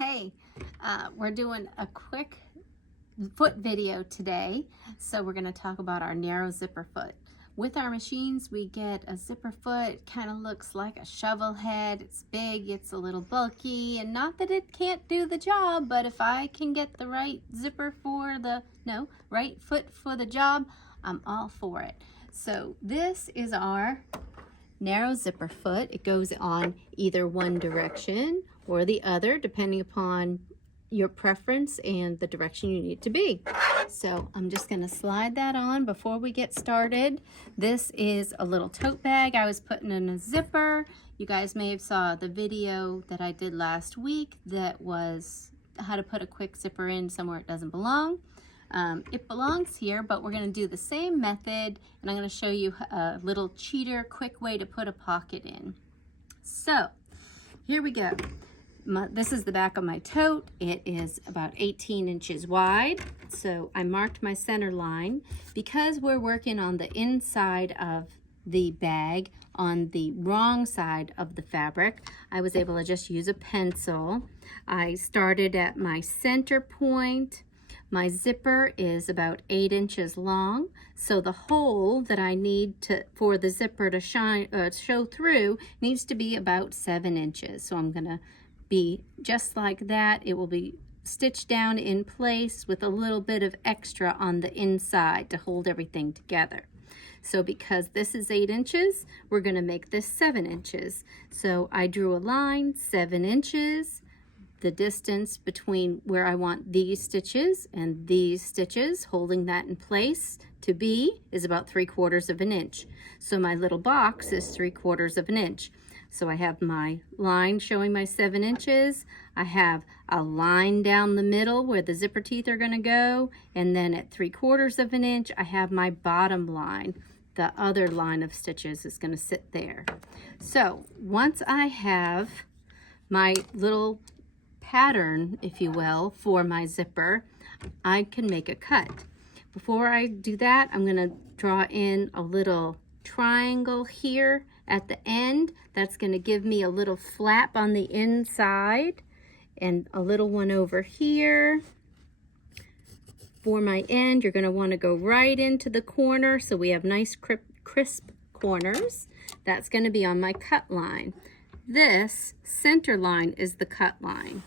Hey, we're doing a quick foot video today. So we're going to talk about our narrow zipper foot. With our machines, we get a zipper foot, kind of looks like a shovel head. It's big, it's a little bulky, and not that it can't do the job, but if I can get the right zipper for the, right foot for the job, I'm all for it. So this is our narrow zipper foot. It goes on either one direction or the other, depending upon your preference and the direction you need to be. So I'm just going to slide that on before we get started. This is a little tote bag I was putting in a zipper. You guys may have saw the video that I did last week that was how to put a quick zipper in somewhere it doesn't belong. It belongs here, but we're going to do the same method, and I'm going to show you a little cheater quick way to put a pocket in. So here we go. This is the back of my tote. It is about 18 inches wide. So I marked my center line. Because we're working on the inside of the bag on the wrong side of the fabric, I was able to just use a pencil. I started at my center point. My zipper is about 8 inches long, so the hole that I need for the zipper to show through needs to be about 7 inches. So I'm gonna be just like that. It will be stitched down in place with a little bit of extra on the inside to hold everything together. So because this is 8 inches, we're gonna make this 7 inches. So I drew a line, 7 inches. The distance between where I want these stitches and these stitches, holding that in place to be, is about 3/4 of an inch. So my little box is 3/4 of an inch. So I have my line showing my 7 inches. I have a line down the middle where the zipper teeth are going to go, and then at 3/4 of an inch, I have my bottom line. The other line of stitches is going to sit there. So once I have my little pattern, if you will, for my zipper, I can make a cut. Before I do that, I'm going to draw in a little triangle here at the end. That's going to give me a little flap on the inside and a little one over here. For my end, you're going to want to go right into the corner so we have nice crisp corners. That's going to be on my cut line. This center line is the cut line.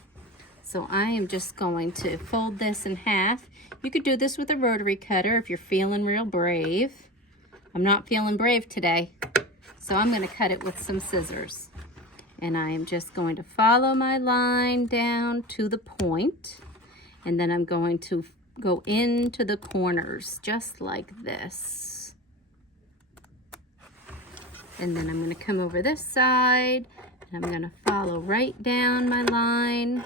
So I am just going to fold this in half. You could do this with a rotary cutter if you're feeling real brave. I'm not feeling brave today, so I'm going to cut it with some scissors. And I am just going to follow my line down to the point, and then I'm going to go into the corners just like this. And then I'm going to come over this side, and I'm going to follow right down my line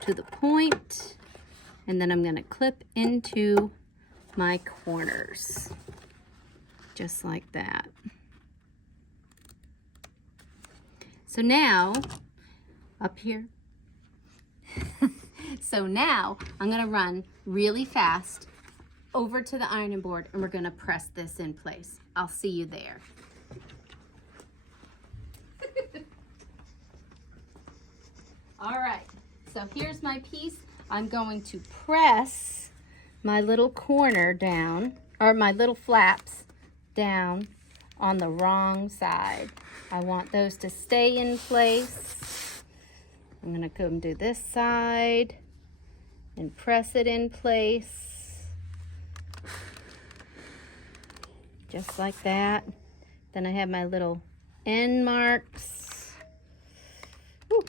to the point, and then I'm going to clip into my corners just like that. So now up here so now I'm going to run really fast over to the ironing board, and we're going to press this in place. I'll see you there. All right, so here's my piece. I'm going to press my little corner down, or my little flaps down on the wrong side. I want those to stay in place. I'm gonna come to this side and press it in place. Just like that. Then I have my little end marks. Whew,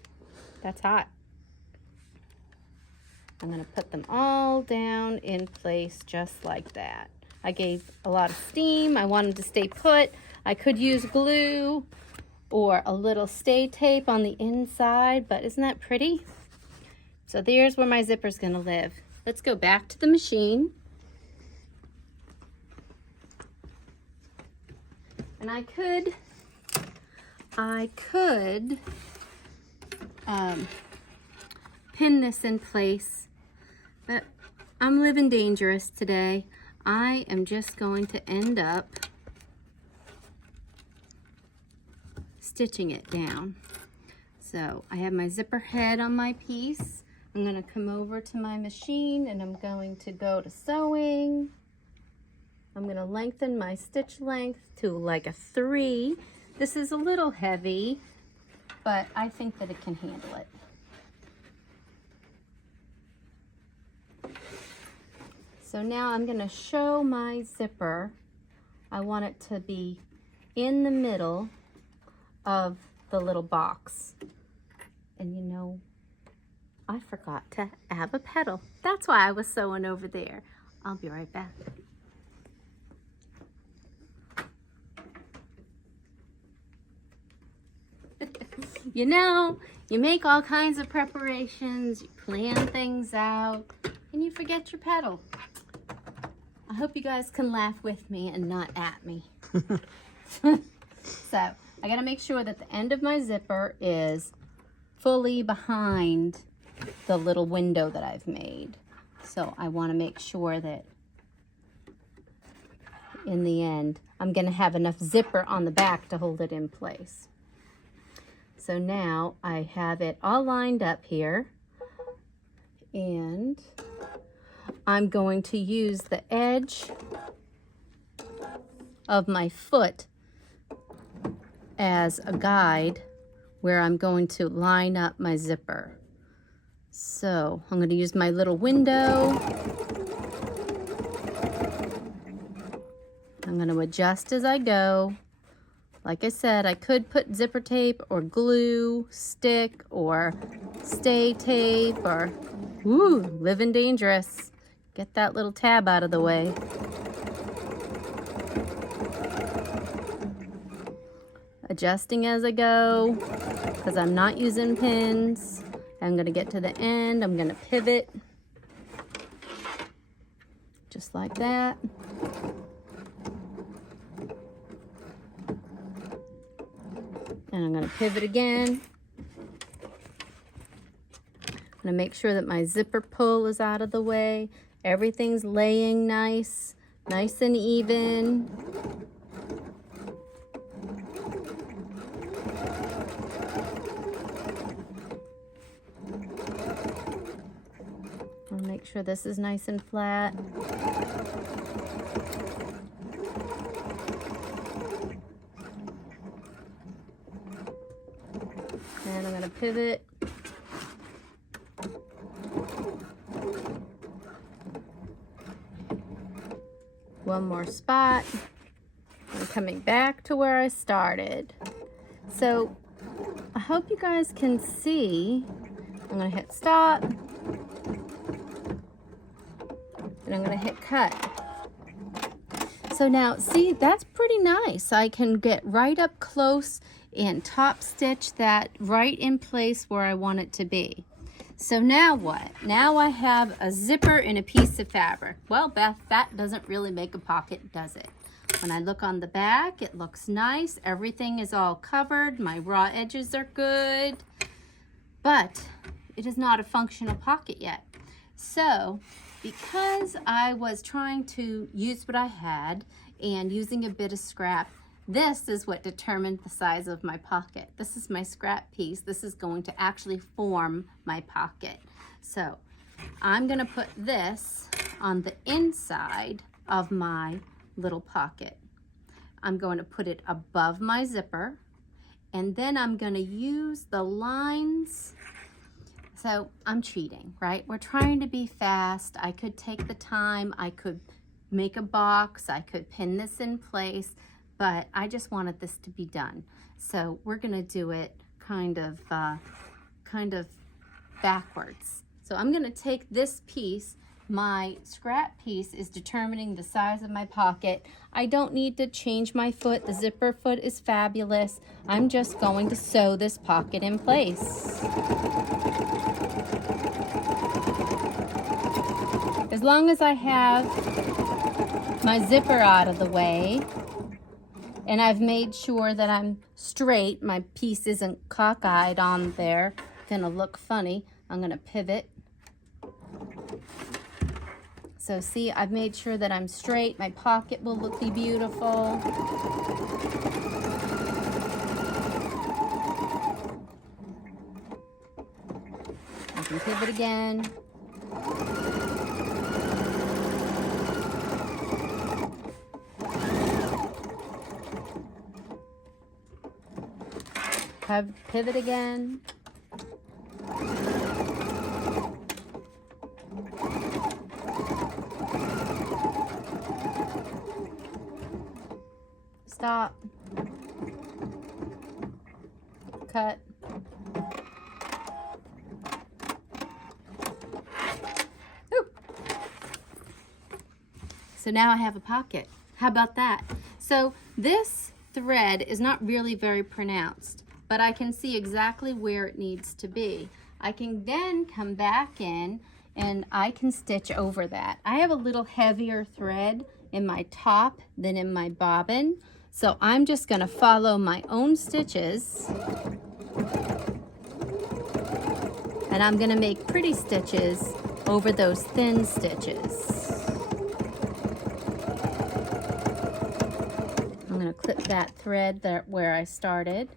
that's hot. I'm going to put them all down in place just like that. I gave a lot of steam. I wanted to stay put. I could use glue or a little stay tape on the inside, but isn't that pretty? So there's where my zipper's going to live. Let's go back to the machine. And I could pin this in place, but I'm living dangerous today. I am just going to end up stitching it down. So I have my zipper head on my piece. I'm going to come over to my machine and I'm going to go to sewing. I'm going to lengthen my stitch length to like a 3. This is a little heavy, but I think that it can handle it. So now I'm going to show my zipper. I want it to be in the middle of the little box. And you know, I forgot to have a pedal. That's why I was sewing over there. I'll be right back. You know, you make all kinds of preparations, you plan things out, and you forget your pedal. I hope you guys can laugh with me and not at me. So, I gotta make sure that the end of my zipper is fully behind the little window that I've made. So, I wanna make sure that in the end, I'm gonna have enough zipper on the back to hold it in place. So now I have it all lined up here, and I'm going to use the edge of my foot as a guide where I'm going to line up my zipper. So I'm going to use my little window. I'm going to adjust as I go. Like I said, I could put zipper tape or glue, stick, or stay tape, or, ooh, living dangerous. Get that little tab out of the way. Adjusting as I go, because I'm not using pins. I'm gonna get to the end, I'm gonna pivot, just like that. And I'm going to pivot again. I'm going to make sure that my zipper pull is out of the way. Everything's laying nice and even. I'll make sure this is nice and flat. And I'm going to pivot. One more spot. I'm coming back to where I started. So I hope you guys can see. I'm going to hit stop. And I'm going to hit cut. So now, see, that's pretty nice. I can get right up close and top stitch that right in place where I want it to be. So now what? Now I have a zipper and a piece of fabric. Well, Beth, that doesn't really make a pocket, does it? When I look on the back, it looks nice. Everything is all covered. My raw edges are good. But it is not a functional pocket yet. So, because I was trying to use what I had and using a bit of scrap, this is what determined the size of my pocket. This is my scrap piece. This is going to actually form my pocket. So I'm going to put this on the inside of my little pocket. I'm going to put it above my zipper, and then I'm going to use the lines. So I'm cheating, right? We're trying to be fast. I could take the time. I could make a box. I could pin this in place. But I just wanted this to be done. So we're gonna do it kind of backwards. So I'm gonna take this piece. My scrap piece is determining the size of my pocket. I don't need to change my foot. The zipper foot is fabulous. I'm just going to sew this pocket in place. As long as I have my zipper out of the way, and I've made sure that I'm straight, my piece isn't cockeyed on there, gonna look funny. I'm gonna pivot. So see, I've made sure that I'm straight. My pocket will look beautiful. can pivot again. Pivot again. Stop. Cut. Ooh. So now I have a pocket. How about that? So this thread is not really very pronounced, but I can see exactly where it needs to be. I can then come back in and I can stitch over that. I have a little heavier thread in my top than in my bobbin, so I'm just going to follow my own stitches, and I'm going to make pretty stitches over those thin stitches. I'm going to clip that thread there where I started.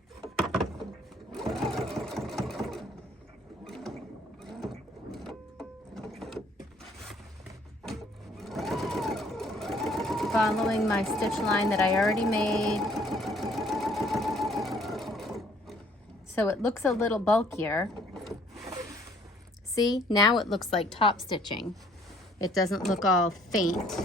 Following my stitch line that I already made. So it looks a little bulkier. See, now it looks like top stitching. It doesn't look all faint.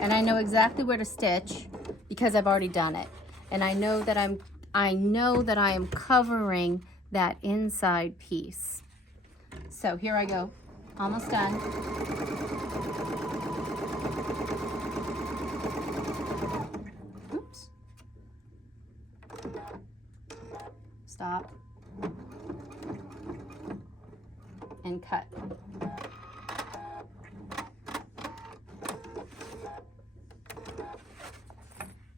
And I know exactly where to stitch because I've already done it. And I know that I am covering that inside piece. So here I go, almost done. Oops. Stop. And cut.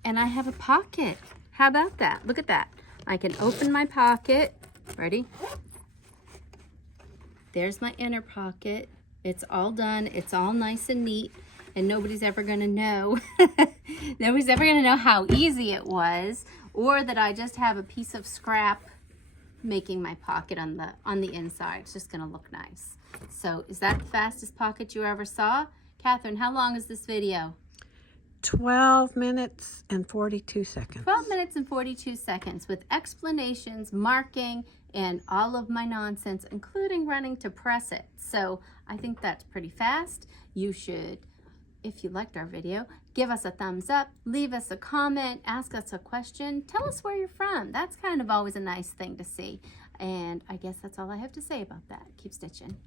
And I have a pocket. How about that? Look at that. I can open my pocket. Ready? There's my inner pocket. It's all done. It's all nice and neat, and nobody's ever going to know. Nobody's ever going to know how easy it was, or that I just have a piece of scrap making my pocket on the inside. It's just going to look nice. So, is that the fastest pocket you ever saw? Catherine, how long is this video? 12 minutes and 42 seconds. 12 minutes and 42 seconds with explanations, marking, and all of my nonsense, including running to press it. So I think that's pretty fast. You should, if you liked our video, give us a thumbs up, leave us a comment, ask us a question, tell us where you're from. That's kind of always a nice thing to see. And I guess that's all I have to say about that. Keep stitching.